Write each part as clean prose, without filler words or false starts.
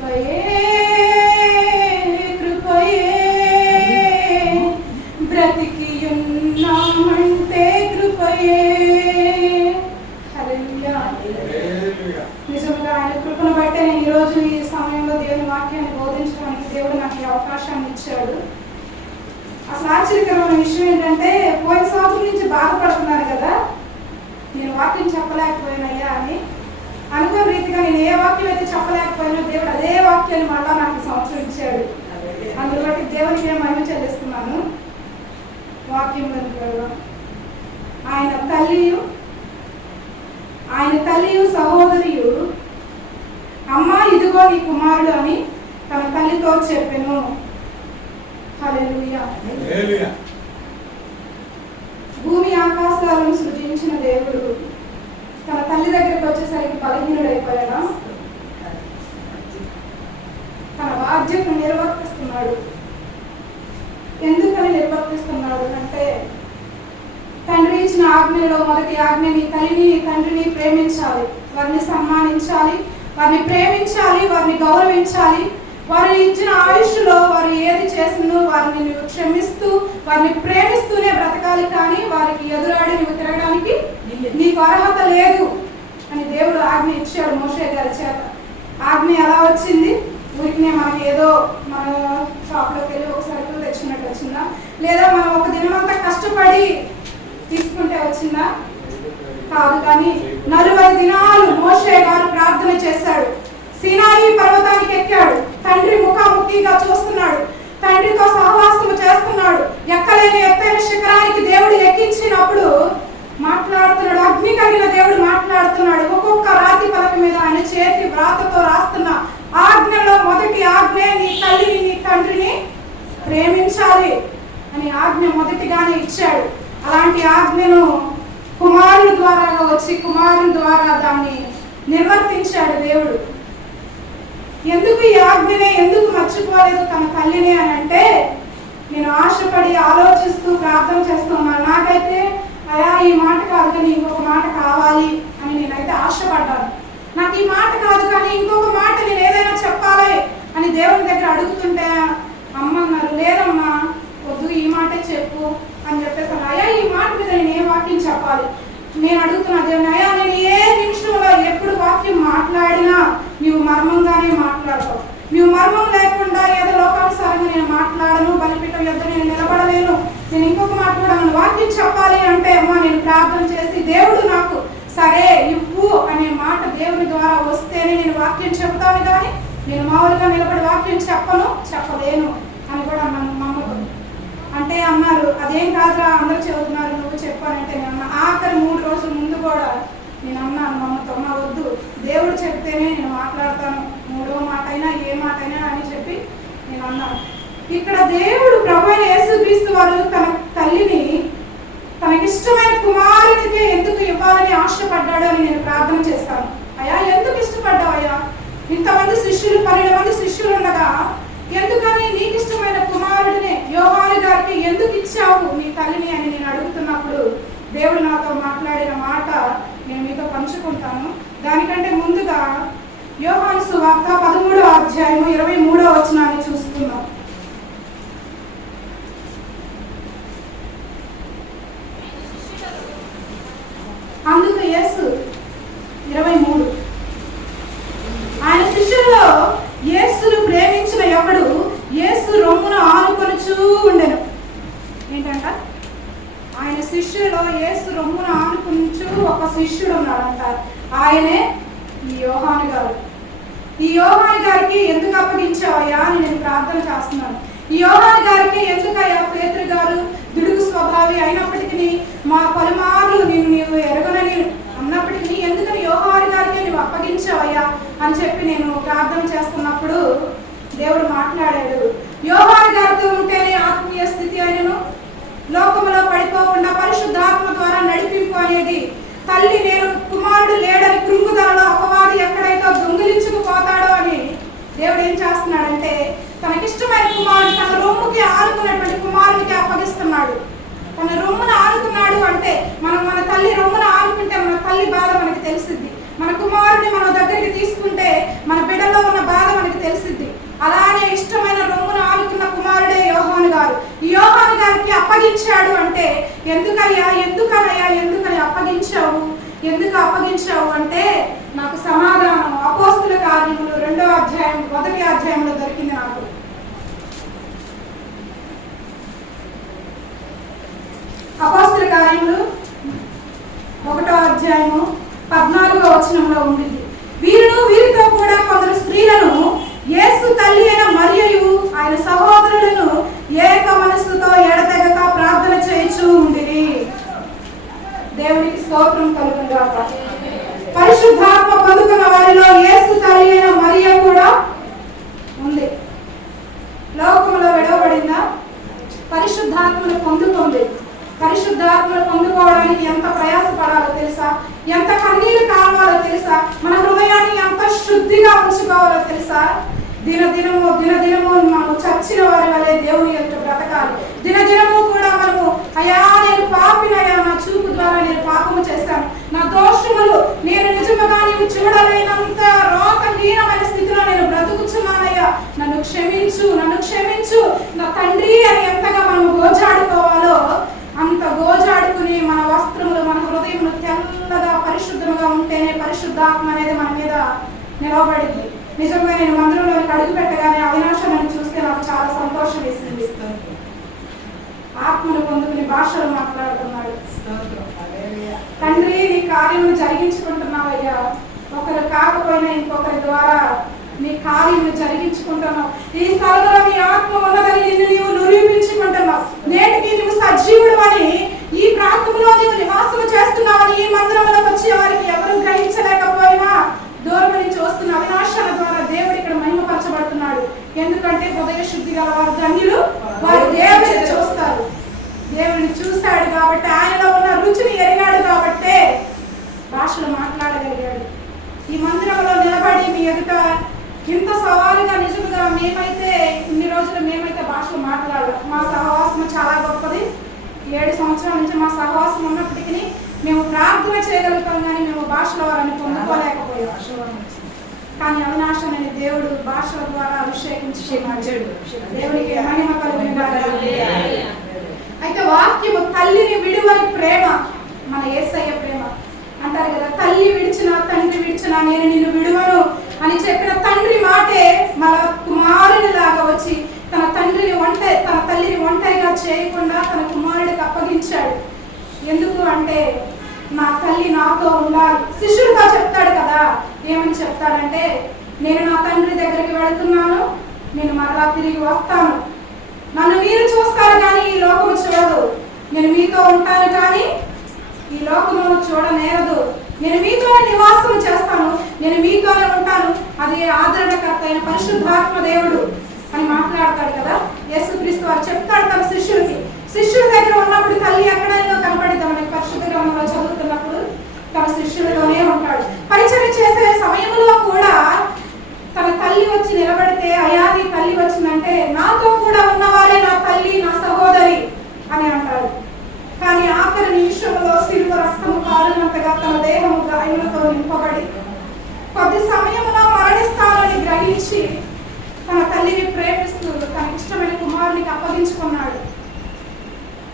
కృపయే కృపయే బ్రతికి ఉన్నామంటే కృపయే. హల్లెలూయా. నిజంగా ఆయన కృపను బట్టే నేను ఈరోజు ఈ సమయంలో దేవుని వాక్యాన్ని బోధించడానికి దేవుడు నాకు ఈ అవకాశాన్ని ఇచ్చాడు. అసలు ఆశ్చర్యకరమైన విషయం ఏంటంటే, పోయిన సంవత్సరం నుంచి బాధపడుతున్నాను కదా, నేను వాక్యం చెప్పలేకపోయినయ్యా అని అనుకోని రీతిగా నేను ఏ వాక్యం అయితే చెప్పలేకపోయినా దేవుడు అదే వాక్యాన్ని మళ్ళా నాకు ఈ సంవత్సరం ఇచ్చాడు. అందులో బట్టి దేవునికి నేను మహిమ చెల్లిస్తున్నాను. వాక్యంలోకి వెళ్దాం. ఆయన తల్లియు సహోదరియు అమ్మా ఇదిగో నీ కుమారుడు అని తన తల్లితో చెప్పెను. హల్లెలూయా. భూమి ఆకాశాలను సృజించిన దేవుడు తన తల్లి దగ్గరికి వచ్చేసరికి బలహీనుడైపోయాడా? తన బాధ్యతను నిర్వర్తిస్తున్నాడు. ఎందుకని నిర్వర్తిస్తున్నాడు అంటే, తండ్రి ఇచ్చిన ఆజ్ఞలో మొదటి ఆజ్ఞ నీ తల్లిని నీ తండ్రిని ప్రేమించాలి, వారిని సన్మానించాలి, వారిని ప్రేమించాలి, వారిని గౌరవించాలి. వారు ఇచ్చిన ఆయుష్లో వారు ఏది చేసినో వారిని నువ్వు క్షమిస్తూ వారిని ప్రేమిస్తూనే బ్రతకాలి, కానీ వారికి ఎదురాడి నువ్వు తిరగడానికి నీకు అర్హత లేదు అని దేవుడు ఆజ్ఞ ఇచ్చాడు మోషే గారి చేత. ఆజ్ఞ ఎలా వచ్చింది? ఊరికినే మనకి ఏదో మన షాప్లోకి వెళ్ళి ఒక సరుకులు తెచ్చినట్టు వచ్చిందా? లేదా మనం ఒక దినమంతా కష్టపడి తీసుకుంటే వచ్చిందా? కాదు. కానీ 40 దినాలు మోషే గారు ప్రార్థన చేశాడు. సీనాయి పర్వతానికి ఎక్కాడు. తండ్రి ముఖాముఖిగా చూస్తున్నాడు, తండ్రితో సహవాసము చేస్తున్నాడు. ఎక్కలేని ఎత్తైన శిఖరానికి దేవుడు ఎక్కించినప్పుడు మాట్లాడుతున్నాడు. అగ్ని కలిగిన దేవుడు మాట్లాడుతున్నాడు. ఒక్కొక్క రాతి పలక మీద ఆయన చేతి వ్రాతతో రాస్తున్న ఆజ్ఞలో మొదటి ఆజ్ఞ నీ తల్లిని నీ తండ్రిని ప్రేమించాలి అని ఆజ్ఞ మొదటిగానే ఇచ్చాడు. అలాంటి ఆజ్ఞను కుమారుని ద్వారా వచ్చి కుమారుని ద్వారా దాన్ని నిర్వర్తించాడు దేవుడు. ఎందుకు ఈ ఆజ్ఞనే ఎందుకు మర్చిపోలేదు తన తల్లిని అని అంటే, నేను ఆశపడి ఆలోచిస్తూ ప్రార్థన చేస్తున్నాను. నాకైతే అయా ఈ మాట కాదు కానీ ఇంకొక మాట కావాలి అని నేనైతే ఆశపడ్డాను. నాకు ఈ మాట కాదు కానీ ఇంకొక మాట నేను ఏదైనా చెప్పాలి అని దేవుని దగ్గర అడుగుతుంటే అమ్మ అన్నారు, లేదమ్మా వద్దు ఈ మాటే చెప్పు అని చెప్పేసాను. అయ్యా ఈ మాట మీద నేను ఏ వాక్యం చెప్పాలి? నేను అడుగుతున్నా దేవుని, అయ్యా నేను ఏ నిమిషంలో ఎప్పుడు వాక్యం మాట్లాడినా నీవు మర్మంగానే మాట్లాడతావు. నీవు మర్మం లేకుండా ఏదో లోకానుసారంగా నేను మాట్లాడను, బలిపీఠం యొద్ద నేను నిలబడలేను, నేను ఇంకొక మాట కూడా వాక్యం చెప్పాలి అంటే అమ్మా నేను ప్రార్థన చేసి దేవుడు నాకు సరే ఇవ్వు అనే మాట దేవుని ద్వారా వస్తేనే నేను వాక్యం చెప్తాను, కానీ నేను మామూలుగా నిలబడి వాక్యం చెప్పలేను అని కూడా అన్నాను మా అమ్మకు. అంటే అన్నారు అదేం కాదురా అందరూ చెబుతున్నారు నువ్వు చెప్పానంటే నేను అన్నా. ఆఖరి 3 రోజుల ముందు కూడా నేను అన్నాను మా అమ్మతో, మా వద్దు దేవుడు చెప్తేనే నేను మాట్లాడతాను, 3వ మాట అయినా ఏ మాట అయినా అని చెప్పి నేను అన్నాను. ఇక్కడ దేవుడు ప్రభువైన యేసుక్రీస్తు వారు తన తల్లిని తనకిష్టమైన కుమారునికి ఎందుకు ఇవ్వాలని ఆశపడ్డాడు అని నేను ప్రార్థన చేస్తాను. అయ్యా ఎందుకు ఇష్టపడ్డావు అయ్యా? ఇంతమంది శిష్యులు 12 మంది శిష్యులు ఉండగా ఎందుకని నీకు ఇష్టమైన కుమారుడిని యోహాను గారికి ఎందుకు ఇచ్చావు నీ తల్లిని అని నేను అడుగుతున్నప్పుడు దేవుడు నాతో మాట్లాడిన మాట నేను మీతో పంచుకుంటాను. దానికంటే ముందుగా యోహాను సువార్త 13వ అధ్యాయము 23వ వచనాన్ని చూస్తున్నాం. అందుకు యేసు 23 ఆయన శిష్యుల్లో యేసును ప్రేమించిన ఒకడు యేసు రొమ్మును ఆనుకొనుచూ ఉండెను. ఏంటంట? ఆయన శిష్యులో యేసు రొమ్మును ఆనుకొనుచూ ఒక శిష్యుడు ఉన్నాడంట. ఆయనే ఈ యోహాను గారు. ఈ యోహాను గారికి ఎందుకు అప్పగించావయ్యా అని నేను ప్రార్థన చేస్తున్నాను. ఈ యోహాను గారికి ఎందుకయ్యా పేతురు గారు దుడుకు స్వభావి అయినప్పటికీ మా పలుమార్లు నీవు ఎరగనని అన్నప్పటికీ ఎందుకని యోహాను గారికి నువ్వు అప్పగించావయ్యా అని చెప్పి నేను ప్రార్థన చేస్తున్నప్పుడు దేవుడు మాట్లాడాడు. యోహాను గారితో ఉంటేనే ఆత్మీయ స్థితి అయినను లోకములో పడిపోకుండా పరిశుద్ధాత్మ ద్వారా నడిపింపు అనేది. తల్లి నేను కుమారుడు లేడని కృంగుదలలో అపవాది ఎక్కడైతే దొంగిలించుకుపోతాడో అని దేవుడు ఏం చేస్తున్నాడంటే తనకిష్టమైన కుమారుడు తన రొమ్ముకి ఆనుకున్నటువంటి కుమారుడికి అప్పగిస్తున్నాడు. తన రొమ్మును ఆనుకున్నాడు అంటే మనం మన తల్లి రొమ్మును ఆనుకుంటే మన తల్లి బాధ మనకి తెలిసిద్ది. మన కుమారుడిని మన దగ్గరికి తీసుకుంటే మన బిడ్డలో ఉన్న బాధ మనకి తెలిసి ఎందుకని అప్పగించావు, ఎందుకు అప్పగించావు అంటే నాకు సమాధానం అపోస్తుల కార్యములు 2వ అధ్యాయం 1వ అధ్యాయంలో దొరికింది. నాకు అపోస్తుల కార్యములు 1వ అధ్యాయము 14వ వచనంలో ఉండింది. వీరితో కూడా కొందరు స్త్రీలను యేసు తల్లి అయిన మరియయు ఆయన సహోదరులను ఏక మనస్సుతో ఎడతెగక ప్రార్థన చేయుచూ ఉండిరి. దేవునికి స్తోత్రం కలుగును గాక. పరిశుద్ధాత్మ పొందుకున్న వారిలో యేసు తల్లి అయిన మరియ కూడా ఉంది. లోకములో విడవబడిందా? పరిశుద్ధాత్మను పొందుకుంది. పరిశుద్ధాత్మను పొందుకోవడానికి ఎంత ప్రయాసపడాలో తెలుసా? ఎంత కన్నీరు కావాలో తెలుసా? మన హృదయాన్ని ఎంత శుద్ధిగా ఉంచుకోవాలో తెలుసా? దినదినము మనము చచ్చిన వారి వలె దేవుని ఎదుట బ్రతకాలి. దినదినము కూడా మనము అయ్యా నేను పాపినయ్యా, నా చూపు ద్వారా నేను పాపము చేశాను, నా దోషములు నేను నిజముగా నీవు చూడలేనంత రోతహీనమైన స్థితిలో నేను బ్రతుకుచున్నానయ్యా, నన్ను క్షమించు నా తండ్రి అని ఎంతగా మనము గోజాడుకోవాలో అంత గోజాడుకుని మన వస్త్రములు మన హృదయములు తెల్లగా పరిశుద్ధంగా ఉంటేనే పరిశుద్ధాత్మ అనేది మన మీద నిలవబడింది. నిజంగా నేను మందిరంలోకి అడుగు పెట్టగానే అవినాశాన్ని చూస్తే నాకు చాలా సంతోషం వేసింది. ఆత్మను పొందుకుని భాషలు మాట్లాడుతున్నాడు. తండ్రి నీ కార్యమును జరిగించుకుంటున్నావయ్యా, ఒకరు కాకపోయినా ఇంకొకరి ద్వారా నీ కార్యమును జరిగించుకుంటున్నావు. ఈ స్థలంలో నీ ఆత్మ ఉన్నదని నిన్ను నీవు నిరూపించుకుంటున్నావు. నేటికి నువ్వు సజీవుడు అని ఈ ప్రాంతంలో నీవు నివాసం చేస్తున్నావని ఈ మందిరంలోకి వచ్చే వారికి ఎవరు గ్రహించలేకపోయినా దూరం నుంచి వస్తున్న అవినాశాల ద్వారా దేవుడు ఇక్కడ మహిమపరచబడుతున్నాడు. ఎందుకంటే హృదయ శుద్ధి గల వారు ధన్యులు, వారు దేవుడిని చూస్తారు. దేవుడిని చూశాడు కాబట్టి, ఆయనలో ఉన్న రుచిని ఎరిగాడు కాబట్టే భాషలు మాట్లాడగలిగాడు. ఈ మందిరంలో నిలబడి మీ ఎదుట ఇంత సవాలుగా నిజంగా ఇన్ని రోజులు మేమైతే భాషలు మాట్లాడాలి. మా సహవాసం చాలా గొప్పది. 7 సంవత్సరాల నుంచి మా సహవాసం ఉన్నప్పటికీ మేము ప్రార్థన చేయగలుగుతాం, కానీ మేము భాషల వారిని పొందుకోలేకపోయాం. కానీ అవినాశ అనే దేవుడు భాషల ద్వారా అభిషేకించుకున్నాడు. దేవునికి మహిమ కలుగును. అయితే వాక్యము తల్లిని విడువని ప్రేమ మన యేసయ్య ప్రేమ అంటారు కదా. తల్లి విడిచిన తండ్రి విడిచిన నేను నిన్ను విడువను అని చెప్పిన తండ్రి మాటే మన కుమారుని లాగా వచ్చి తన తల్లిని ఒంటరిగా చేయకుండా తన కుమారుడికి అప్పగించాడు. ఎందుకు అంటే నా తల్లి నాతో ఉండాలి. శిష్యుడితో చెప్తాడు కదా, ఏమని చెప్తాడంటే నేను నా తండ్రి దగ్గరికి వెళుతున్నాను, నేను మరలా తిరిగి వస్తాను, నన్ను మీరు చూస్తారు కానీ ఈ లోకము చూడదు, నేను మీతో ఉంటాను కానీ ఈ లోకము చూడనేరదు, నేను మీతోనే నివాసం చేస్తాను, నేను మీతోనే ఉంటాను, అది ఆదరణకర్త అయిన పరిశుద్ధాత్మ దేవుడు అని మాట్లాడతాడు కదా. యేసుక్రీస్తు వారు చెప్తాడు తన శిష్యుడికి. శిష్యుడి దగ్గర ఉన్నప్పుడు తల్లి ఎక్కడైనా కనపడిద్దాం. మనకి పరిశుద్ధ గ్రంథంలో చదువుతున్నప్పుడు తన శిష్యుడితోనే ఉంటాడు. పరిచయం చేసే సమయంలో కూడా తన తల్లి వచ్చి నిలబడితే అయ్యా నీ తల్లి వచ్చిందంటే నాతో కూడా ఉన్నవారే నా తల్లి నా సహోదరి అని అంటాడు. కానీ ఆఖరి నిమిషంలో శిలువ రక్తము కారునంతగా తన దేహము గాయములతో నింపబడి కొద్ది సమయంలో మరణిస్తానని గ్రహించి తన తల్లిని ప్రేమిస్తూ తన ఇష్టమైన కుమారునికి అప్పగించుకున్నాడు.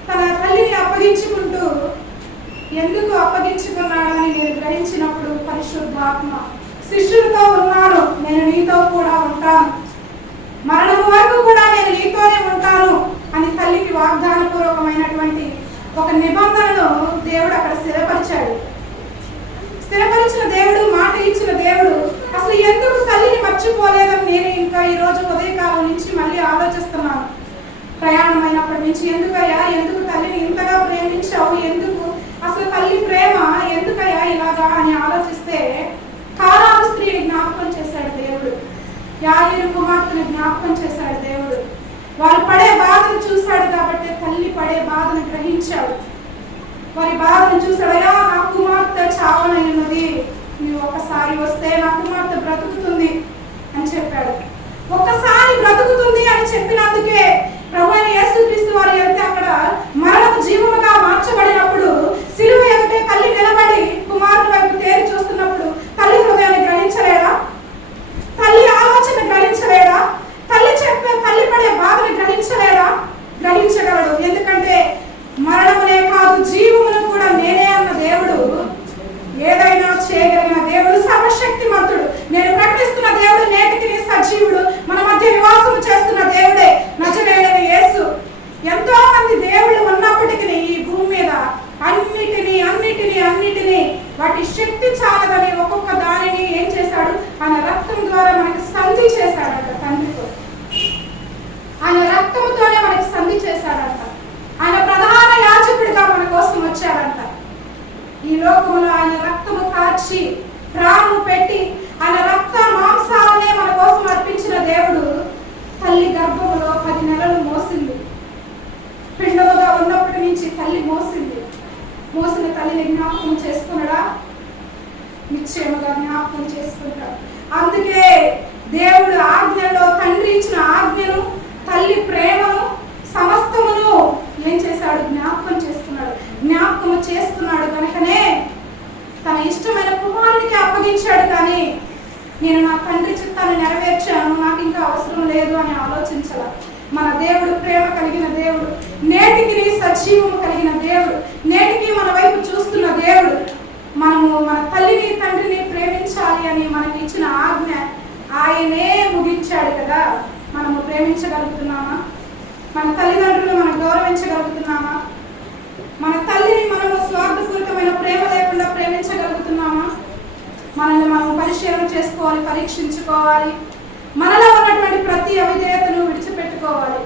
తన తల్లిని అప్పగించుకుంటూ ఎందుకు అప్పగించుకున్నాడని నేను గ్రహించినప్పుడు పరిశుద్ధాత్మ శిష్యుడితో ఉన్నాను, నేను నీతో కూడా ఉంటాను, మరణము వరకు కూడా నేను నీతోనే ఉంటాను అని తల్లికి వాగ్దానపూర్వకమైనటువంటి ఒక నిబంధనను దేవుడు అక్కడ స్థిరపరిచాడు. స్థిరపరిచిన దేవుడు, మాట ఇచ్చిన దేవుడు అసలు ఎందుకు తల్లిని మర్చిపోలేదని నేను ఇంకా ఈరోజు ఉదయకాలం నుంచి మళ్ళీ ఆలోచిస్తున్నాను. ప్రయాణమైనప్పటి నుంచి ఎందుకు తల్లిని ఇంతగా ప్రేమించావు, ఎందుకు అసలు తల్లి ప్రేమ ఎందుకయ్యా ఇలాగా అని ఆలోచిస్తే కానాను స్త్రీని జ్ఞాపకం చేశాడు దేవుడు, యాయీరు కుమార్తెని జ్ఞాపకం చేశాడు దేవుడు. వారు పడే బాధను చూశాడు కాబట్టి తల్లి పడే బాధను గ్రహించాడు. వారి బాధను చూశాడు. అయ్యా నా కుమార్తె చావనైనది, నువ్వు ఒకసారి వస్తే నా కుమార్తె బ్రతుకుతుంది అని చెప్పాడు. ఒక్కసారి బ్రతుకుతుంది అని చెప్పినందుకే ప్రభువైన యేసుక్రీస్తు వారు వెళ్తే అక్కడ మరణము జీవముగా మార్చబడినప్పుడు సిలువ ఎదుటే తల్లి నిలబడి కుమారుని వైపు తేరి చూస్తున్నప్పుడు తల్లి హృదయాన్ని గ్రహించలేదా? తల్లి ఆలోచన గ్రహించలేదా? తల్లి పడే బాధని గ్రహించలేదా? గ్రహించగలడు. ఎందుకంటే మరణమునే కాదు తండ్రి చిత్తాన్ని నెరవేర్చాను, నాకు ఇంకా అవసరం లేదు అని ఆలోచించాల. మన దేవుడు ప్రేమ కలిగిన దేవుడు, నేటికి సజీవము కలిగిన దేవుడు, నేటికి మన వైపు చూస్తున్న దేవుడు. మనము మన తల్లిని తండ్రిని ప్రేమించాలి అని మనకి ఇచ్చిన ఆజ్ఞ ఆయనే ముగించాడు కదా. మనము ప్రేమించగలుగుతున్నామా? మన తల్లిదండ్రులు మనం గౌరవించగలుగుతున్నామా? మన తల్లిని మనము స్వార్థపూరితమైన ప్రేమ లేకుండా ప్రేమించగలుగుతున్నామా? మనల్ని మనం పరిశీలన చేసుకోవాలి, పరీక్షించుకోవాలి. మనలో ఉన్నటువంటి ప్రతి అవిధేయతను విడిచిపెట్టుకోవాలి.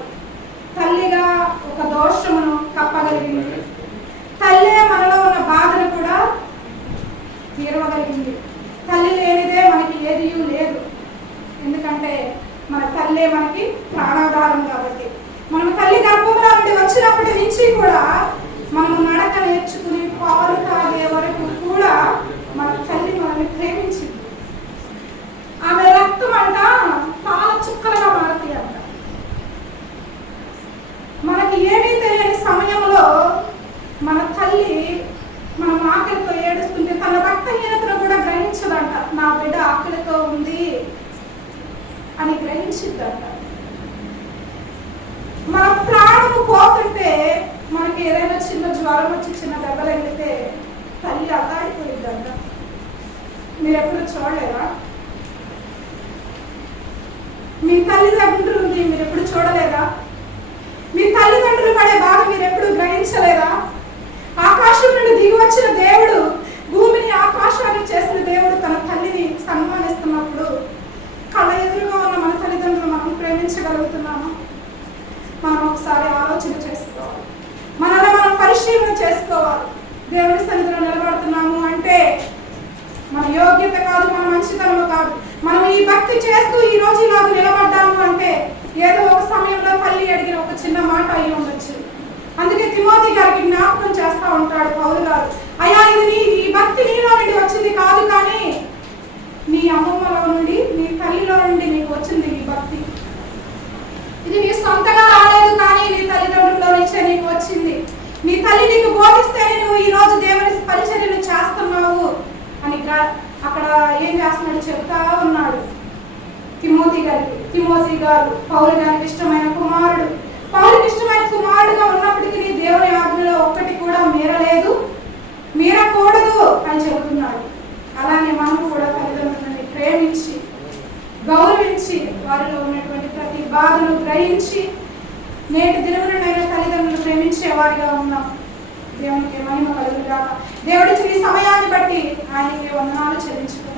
తల్లిగా ఒక దోషమును కప్పగలిగింది, తల్లే మనలో ఉన్న బాధను కూడా తీరవగలిగింది. తల్లి లేనిదే మనకి ఏదీ లేదు. ఎందుకంటే మన తల్లే మనకి ప్రాణాధారం కాబట్టి. మనం తల్లి గర్భంలో నుండి వచ్చినప్పటి నుంచి కూడా మనము నడక నేర్చుకుని పాలు తాగే వరకు కూడా మన తల్లి మనల్ని ప్రేమించింది. ఆమె రక్తం అంట పాల చుక్కలుగా మారుతాయి అంట. మనకి ఏమీ తెలియని సమయంలో మన తల్లి మనం ఆకలితో ఏడుస్తుంటే తన రక్తహీనతను కూడా గ్రహించదంట. నా బిడ్డ ఆకలితో ఉంది అని గ్రహించిద్దంట. మన ప్రాణము పోతుంటే, మనకి ఏదైనా చిన్న జ్వరం వచ్చి చిన్న దెబ్బలగితే తల్లి అల్లాడిపోయిందంట. మీరు ఎప్పుడు చూడలేదా? మీ తల్లిదండ్రులని మీరు ఎప్పుడు చూడలేదా? మీ తల్లిదండ్రులు పడే బాధ మీరు ఎప్పుడు గ్రహించలేదా? ఆకాశం నుండి దిగి వచ్చిన దేవుడు, భూమిని ఆకాశాన్ని చేసిన దేవుడు తన తల్లిని సన్మానిస్తున్నప్పుడు కళ్ళ ఎదురుగా ఉన్న మన తల్లిదండ్రులు మనం ప్రేమించగలుగుతున్నామా? మనం ఒకసారి ఆలోచన చేసుకోవాలి, మనల్ని మనం పరిశీలన చేసుకోవాలి. దేవుడి సన్నిధిలో నిలబడుతున్నాము అంటే మన యోగ్యత కాదు, మన మంచితనము కాదు. మనం ఈ భక్తి చేస్తూ ఈ రోజు ఇలాగ నిలబడ్డాము అంటే ఏదో ఒక సమయంలో తల్లి అడిగిన ఒక చిన్న మాట అయి ఉండొచ్చు. అందుకే తిమోతి గారికి జ్ఞాపకం చేస్తూ ఉంటాడు పౌలు గారు, అయ్యా ఇది ఈ భక్తి నీలో నుండి వచ్చింది కాదు, కానీ నీ అమ్మమ్మలో నుండి నీ తల్లిలో నుండి నీకు వచ్చింది ఈ భక్తి. ఇది నీ సొంతగా రాలేదు, కానీ నీ తల్లిదండ్రుల్లో నుంచే నీకు వచ్చింది. నీ తల్లి నీకు బోధిస్తేనే నువ్వు ఈ రోజు దేవుని పరిచర్యలు చేస్తున్నావు అని అక్కడ ఏం చేస్తున్నాడు చెప్తా ఉన్నాడు తిమోతి గారికి. తిమోతి గారు పౌలు గారికి ఇష్టమైన కుమారుడు. పౌలుకి ఇష్టమైన కుమారుడుగా ఉన్నప్పటికీ దేవుని ఆజ్ఞలో ఒక్కటి కూడా మీరలేదు, మీరకూడదు అని చెబుతున్నాడు. అలానే మనం కూడా తల్లిదండ్రులని ప్రేమించి గౌరవించి వారిలో ఉన్నటువంటి ప్రతి బాధను గ్రహించి నేటి దినమునైనా తల్లిదండ్రులు ప్రేమించే వారిగా ఉన్నాం. దేవునికి మహిమ కలుగుగాక. దేవుడిచ్చిన ఈ సమయాన్ని బట్టి ఆయనకి వందనాలు చెల్లించుకుంటాను.